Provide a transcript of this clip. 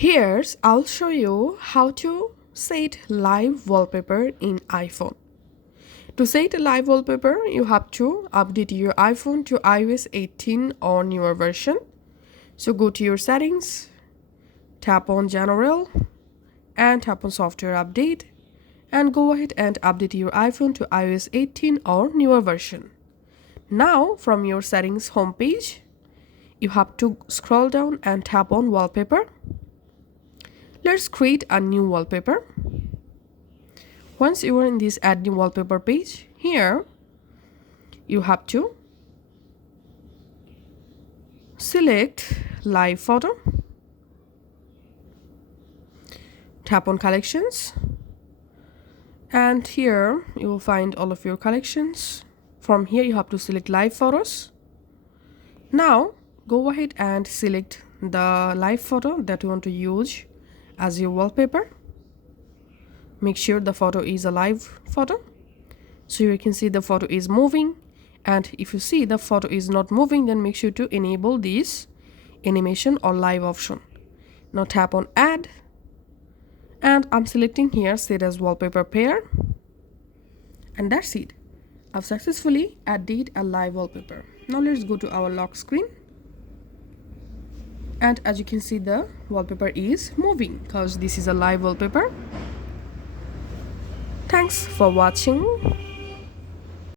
Here's I'll show you how to set live wallpaper in iPhone. To set a live wallpaper, you have to update your iPhone to iOS 18 or newer version. So go to your settings, tap on General, and tap on Software Update, and go ahead and update your iPhone to iOS 18 or newer version. Now, from your settings homepage, you have to scroll down and tap on Wallpaper. Let's create a new wallpaper. Once you are in this Add New Wallpaper page, here you have to select Live Photo, tap on Collections, and here you will find all of your collections. From here you have to select Live Photos. Now go ahead and select the live photo that you want to use as your wallpaper. Make sure the photo is a live photo, so you can see the photo is moving, and if you see the photo is not moving, then make sure to enable this animation or live option. Now tap on Add, and I'm selecting here Set as Wallpaper Pair, and that's it. I've successfully added a live wallpaper. Now let's go to our lock screen, and as you can see, the wallpaper is moving because this is a live wallpaper. Thanks for watching.